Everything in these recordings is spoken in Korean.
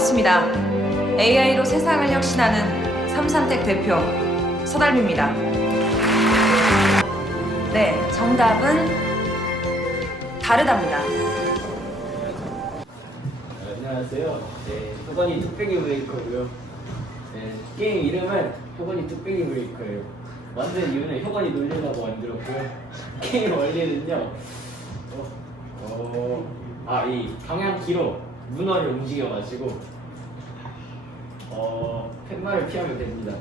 반갑습니다. AI로 세상을 혁신하는 삼산텍 대표 서달미입니다. 네, 정답은 다르답니다. 안녕하세요. 네, 효건이 뚝배기 브레이커고요. 네, 게임 이름은 효건이 뚝배기 브레이커예요. 만든 이유는 효건이 놀리려고 만들었고요. 게임 원리는요. 어, 어, 아, 이 방향키로 문어를 움직여가지고 어, 팻말을 피하면 됩니다.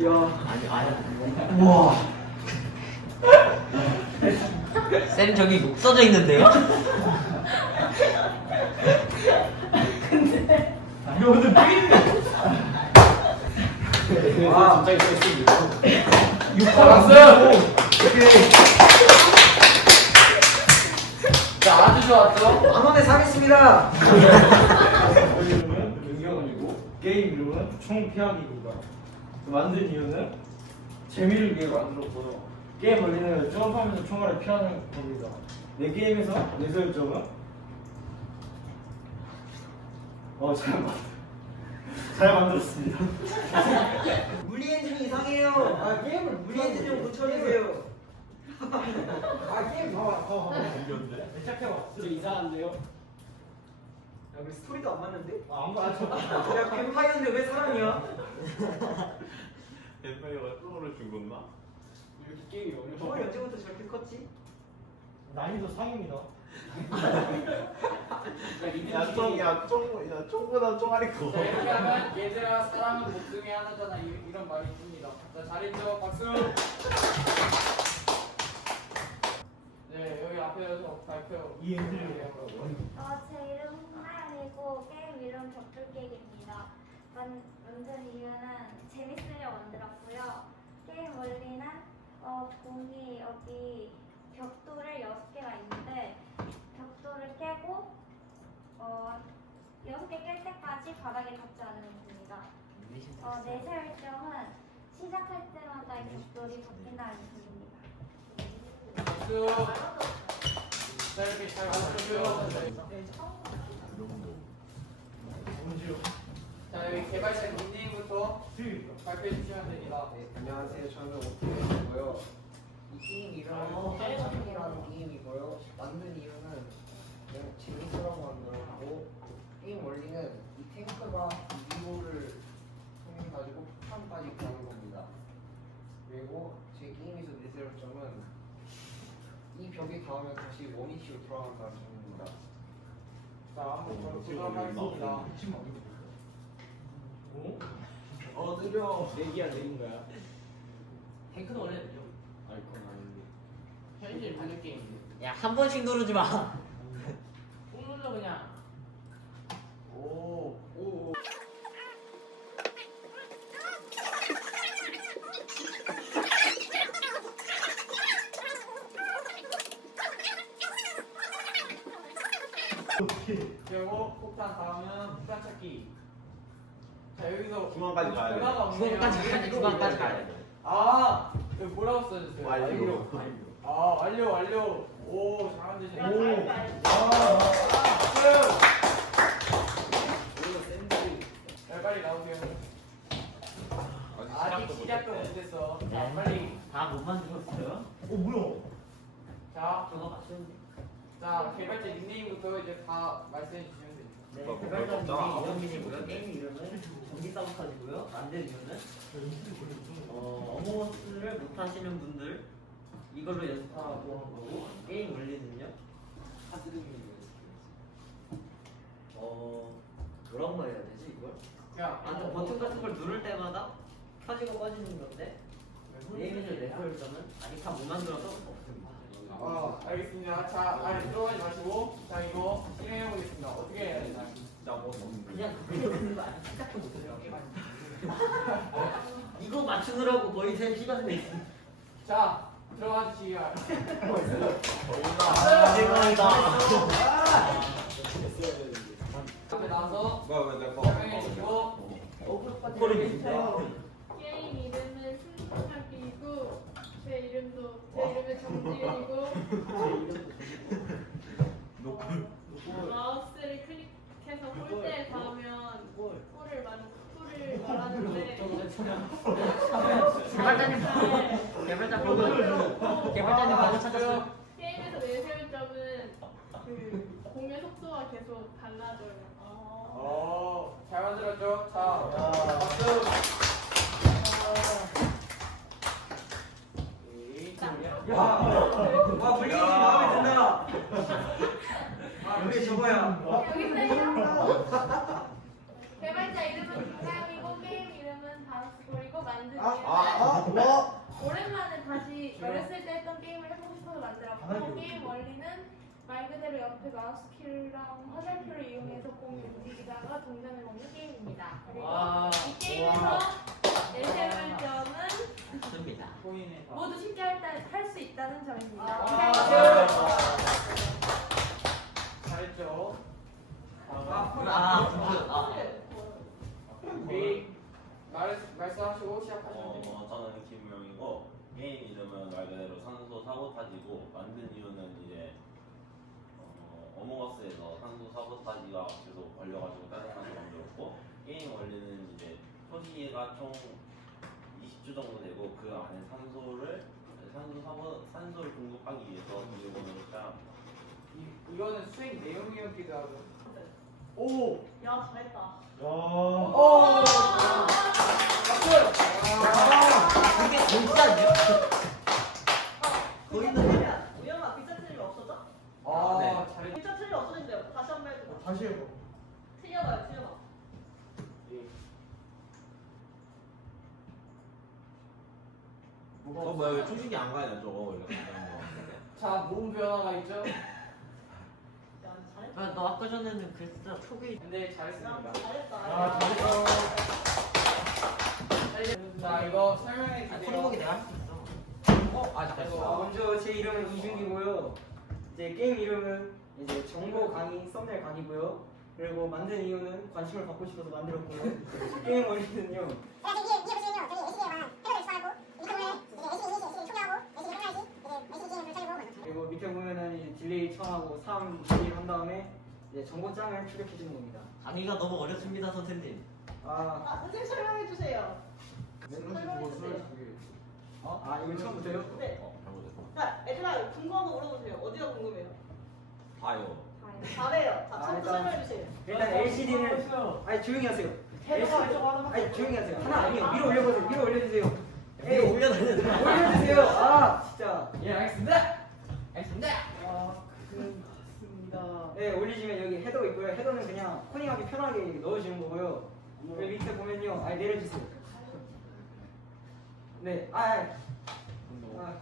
이야, 아니, 아니, 우와. 쌤 저기 목 써져 있는데요? 이거는 아. 진짜 있습니다. 육팔았어요. 자, 아 주 좋았죠? 만 원에 사겠습니다. 이름은 윤경은이고 게임 이름은 총피하기입니다. 만든 이유는 재미를 위해 만들었고요. 게임 원리는 점프하면서 총알을 피하는 겁니다. 내 게임에서 내 설정은 어잘 만, 잘 만들었습니다. 물리 엔진이 이상해요. 아 게임을 물리 엔진 좀 고쳐주세요. 아 게임 봐봐, 봐봐. 시작해봐. 좀 이상한데요? 야 우리 스토리도 안 맞는데? 아, 안 맞아. 야 뱀파이어인데 왜 사람이야? 뱀파이어가 똥으로 죽었나? 이렇게 게임이 어려워. 언제부터 저렇게 컸지? 난이도 상입니다. 야, 똥, 야, 똥, 야, 똥보다 똥알이 커. 자 이렇게 하면 얘들아 사랑은 목숨이 하나잖아 이, 이런 말이 있습니다 자 잘했죠 박수 네 여기 발표 이 엔진을 어, 제 이름 홍나연이고 게임 이름 벽돌깨기입니다. 만, 만든 이유는 재밌으려 만들었고요. 게임 원리는 어, 공이 여기 벽돌을 6개가 있는데 벽돌을 깨고 어, 6개 깰 때까지 바닥에 닿지 않는 겁니다. 어, 내 설정은 시작할 때마다 이 벽돌이 바뀐다는 뜻입니다. 박수 자 여기 개발자 닉네임부터 발표해 주시면 됩니다 네, 안녕하세요. 저는 오티이고요. 이 게임 이름은 탱킹이라는 게임이고요. 만든 이유는 그냥 재밌으라고 만들었고 게임 원리는 이 탱크가 위로를 통해 가지고 폭탄까지 가는 겁니다. 그리고 제 게임에서 내세울 점은 닿으면 다시 원위치로 돌아간다는 점입니다. 자 한번 바로 보도록 하겠습니다 어, 느려. 내기야 내긴 거야? 탱크는 원래 되죠. 아니 그건 아닌데. 현실 반응 게임인데 야 한 번씩 누르지 마. 꾹 눌러 그냥 그리고 폭탄 다음은 폭탄 찾기 자 여기서 중앙까지 가야 돼. 변화가 없네요. 중앙까지 가야 돼. 중앙까지 가야 돼. 아 여기 뭐라고 써주세요 완료. 아 완료 완료 오 잘하는데 잘 오. 야, 빨리 나오세요 아직 시작도 못했어 자 빨리 다 못 만들었어요? 어 뭐야? 자, 저거 맞추는데. 자 개발자 닉네임부터 이제 다 말씀해 주시면 돼요 네, 뭐, 개발자님이 뭐, 이름이시고요. 게임 이름은 전기 사보타지고요. 만든 이유는 어, 어머스를 못하시는 분들 이걸로 연습하라고 한 거고 게임 원리는요. 어 뭐라고 말해야 되지 이걸? 야 아무튼 버튼 같은 걸 누를 때마다 켜지고 꺼지는 건데 게임에서 레벨점은 아직 다 못 만들어서 없습니다. 어, 알겠습니다 자 아니 들어가지 마시고 자 이거 실행해 보겠습니다 어떻게 해야 되나 그냥 그렇게 되는 거 아니야? 시작도 못해요. 이거 맞추느라고 거의 3시간 내. 자 들어가 주시기 대박이다. 앞에 나와서 뭐야, 왜 내 거? 설명해 주시고 소리 진짜. 게임 제 이름도 제 이름은 정지이고. 노크 마우스를 클릭해서 골대에 닿으면 골을 말하는데. 네. 네. 개발자님 개발자 보고 개발자님 네. 찾았어요. 저거야. 여기 있어요. 개발자 이름은 김가영이고 게임 이름은 바우스볼이고 만든 이름은 아아 오랜만에 다시 어렸을 때 했던 게임을 해보고 싶어서 만들었고 게임 원리는 말 그대로 옆에 마우스 키랑 화살표를 이용해서 공이 움직이다가 동전을 먹는 게임입니다. 그리고 와. 이 게임에서 내세울 점은. 모두 쉽게 할 수 있다는 점입니다. 잘 아 분수. 아. 오케이. 말, 말씀하시고 시작하시면 됩니다. 어, 저는 김명이고 게임 이름은 말 그대로 산소 사보타지고 만든 이유는 이제 어, 어몽어스에서 산소 사보타지가 계속 걸려가지고 짜증나서 만들었고 게임 원리는 이제 표시가 총 20주 정도 되고 그 안에 산소를 산소 사보 산소를 공급하기 위해서 일본으로 시작합니다. 이, 이거는 수행 내용이었기도 하고. 오! 야 잘했다. 야. 오! 이게 진짜냐? 우영아 글자 틀리면 없어져? 아, 네. 잘했 글자 틀리면 없어진대요. 다시 한 번 해줘. 다시 해봐. 틀려봐요, 틀려봐. 저 뭐야 왜 초식이 안 가냐 저거 이렇게 자, 몸 변화가 있죠? 야. 아, 너 아까 전에는 글자 초기. 근데 잘했습니다. 아, 잘했어. 자, 이거 설명해 아, 주세요. 내가 할 수 있어. 어, 아 어, 잠깐만. 먼저 제 이름은 이준기고요. 이제 게임 이름은 이제 정보 강의, 썸네일 강의고요. 그리고 만든 이유는 관심을 받고 싶어서 만들었고요. 게임 원리는요. 그리고 밑에 보면은 이제 딜레이 청 하고 3 딜레이 한 다음에 이제 정보장을 출력해 주는 겁니다. 강의가 너무 어렵습니다 선생님. 아, 아, 선생님 설명해 주세요. 설명해 주세요. 어? 아 이거 처음부터요? 네. 어, 잘못했어. 자, 얘들아 궁금한 거 물어보세요. 어디가 궁금해요? 다요. 잘해요. 자, 아, 처음부터 일단- 설명해 주세요. 일단 LCD는 아니 조용히 하세요. LCD 아니 조용히 하세요. 하나 아니에요. 위로 올려보세요. 위로 올려주세요. 위로 올려달래. 올려주세요. 아 진짜. 예, 알겠습니다. 알겠습니다. 네 올리시면 여기 헤더 있고요. 헤더는 그냥 코닝하기 편하게 넣어주는 거고요. 여기 밑에 보면요. 아 내려주세요. 네. 아. 아. 아,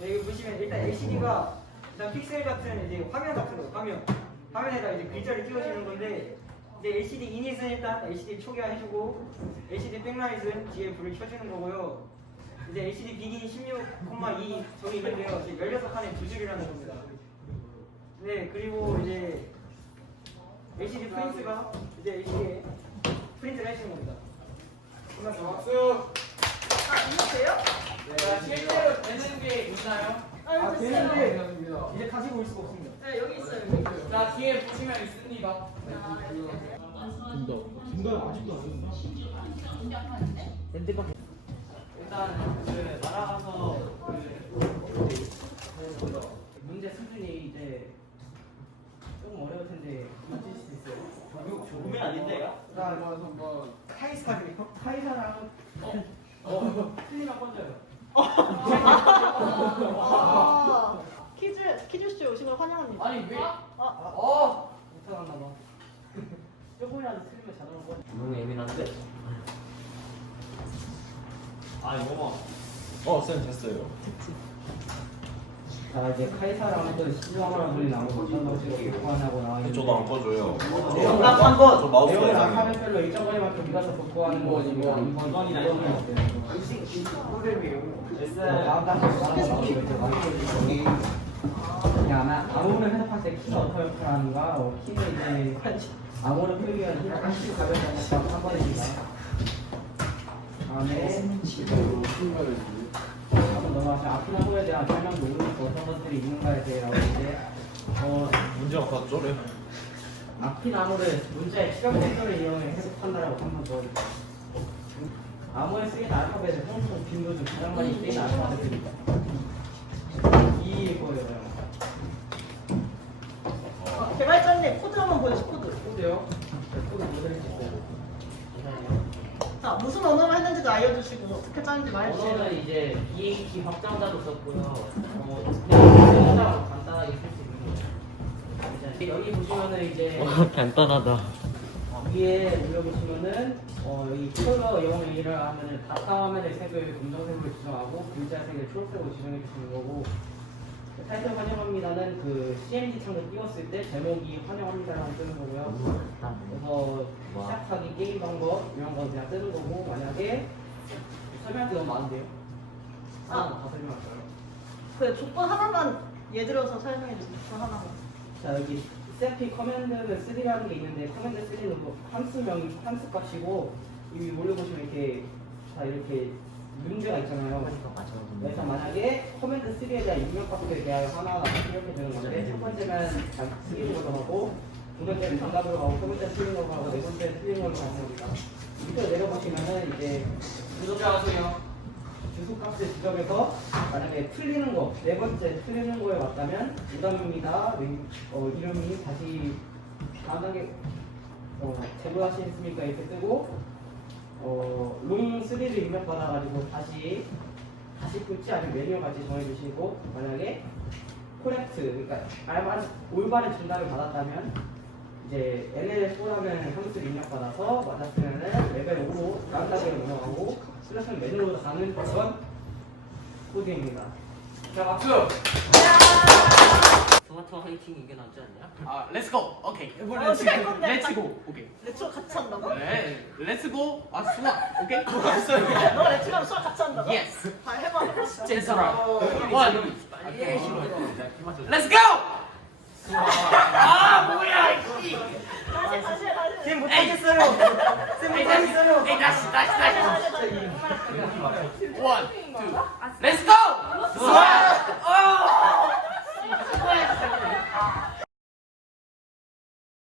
네, 여기 보시면 일단 LCD가 일단 픽셀 같은 이제 화면 같은 거 화면 화면에다 이제 글자를 띄워주는 건데 이제 LCD 이닛은 일단 LCD 초기화 해주고 LCD 백라이트는 뒤에 불을 켜주는 거고요. 이제 LCD 비긴이 16,2 저기 있는데요. 이제 16칸의 두 줄이라는 겁니다. 네 그리고 이제 LCD 프린트가 이제 LCD에 프린트를 해주는 겁니다. 끝났습니다. 박수. 아, 이거 돼요? 자, 실제로 되는 게 있나요? 아, 아. 되는데 이제 가지고 올 수가 없습니다. 네, 여기 있어요. 여기. 자, 뒤에 보시면 있습니다. 아, 여기 있어요. 김가영 아직도 안 했나? 일단 그 날아가서 그 문제 수준이 이제 조금 어려울 텐데 맞힐 수 있어요. 조금이 자, 한번 한번. 카이사를요? 카이사랑 어 틀리면 꺼져요. 아, 퀴즈, 퀴즈쇼 오신 걸 환영합니다. 아니, 왜? 아, 어! 못하나 봐. 조금이라도 틀리면 자동으로 꺼져. 너무 예민한데? 아 이거 봐. 어쌤 됐어요. 자 이제 카이사랑 또 시즈하마라 분이 나온 거 어떻게 보완하고 나와 있는데. 저도 안 꺼줘요. 정답 한 번! 저 마우스 내용을 이상해요. 알파벳별로 일정 거리만큼 밀어서 복구하는 거 이번 이번 이번이나 이번이나 됐어요. 다음 단계 말하고 이제 야, 아마 암호를 해석할 때 키가 어떻게 역할하는가? 어, 키는 이제 암호를 풀기 위한 키가 한씩 가볍게 한 번입니다. 다음에 한번 넘어가서 아키나무에 대한 설명도 오르고 어떤 것들이 있는가에 대해 나오는데 어, 문제가 봤죠? 네. 아키나무를 문자의 추격 벡터를 이용해 해석한다라고 한 번 더 암호에 쓰인 알파벳의 성공 빈도 중 가장 많이 쓰이는 알파벳입니다. 이거예요. 어, 개발자님 코드 한번 보여줘 코드. 코드요. 네, 코드 모델을 찍고. 자 무슨 언어를 했는지도 말해주세요. 언어는 이제 BAT 확장자도 썼고요. 어, 그냥 간단하게 쓸 수 있는 거예요. 이제 여기 보시면은 이제 간단하다. 위에 올려보시면은 어, 여기 컬러 영어를 하면은 바탕 화면의 색을 검정색으로 지정하고 글자 색을 초록색으로 지정해 주시는 거고 타이틀 환영합니다는 그 CMD 창을 띄웠을 때 제목이 환영합니다라고 뜨는 거고요. 그래서 시작하기 게임 방법 이런 거 그냥 뜨는 거고 만약에 설명할 게 너무 많은데요. 하나 더 설명할까요? 그 조건 하나만 예를 들어서 설명해 주세요. 조건 하나만. 자 여기 세피 커맨드 3라는 게 있는데 커맨드 3는 뭐 함수명 함수 값이고 여기 올려보시면 이렇게 다 이렇게 문제가 있잖아요. 그래서 만약에 커맨드 3에 대한 입력값에 대하여 하나 이렇게 되는 건데 첫 번째는 쓰기로 가고 두 번째는 정답으로 가고 세 번째는 틀린 거 가고 네 번째는 틀린 걸로 가는 겁니다. 밑으로 내려보시면은 이제 주소값이요. 주소값을 지정해서 만약에 틀리는 거, 네 번째 틀리는 거에 맞다면 부담입니다. 어, 이름이 다시 다음 단계 어, 제보하시겠습니까? 이렇게 뜨고 어, 롱3를 입력받아가지고 다시 다시 붙지 아니면 메뉴 같이 정해주시고 만약에 코렉트 그러니까 알바 올바른 정답을 받았다면 이제 LLS4라는 함수를 입력받아서 맞았으면은 레벨 5로 다음 단계로 넘어가고 슬래시는 메뉴로 가는 그런 코드입니다. 자 박수. 토마토 화이팅 이게 낫지 않냐? 아 렛츠고. 오케이. 이번엔 어떻게 할 지금 건데? 렛츠고. 오케이. 레츠고 같이 한다고? 네. 렛츠고. 아 수학. 오케이. 너 레츠고랑 수학 같이 한다고? 예스. 다 해봐 해봐. 제스라. 원. 빨리 렛츠고. 아 뭐야 이. 다시 다시 다시. 쌤 못하겠어요. 쌤. 못하겠어요. 에이 다시 다시 다시. 원, 투. 렛츠고. 수학.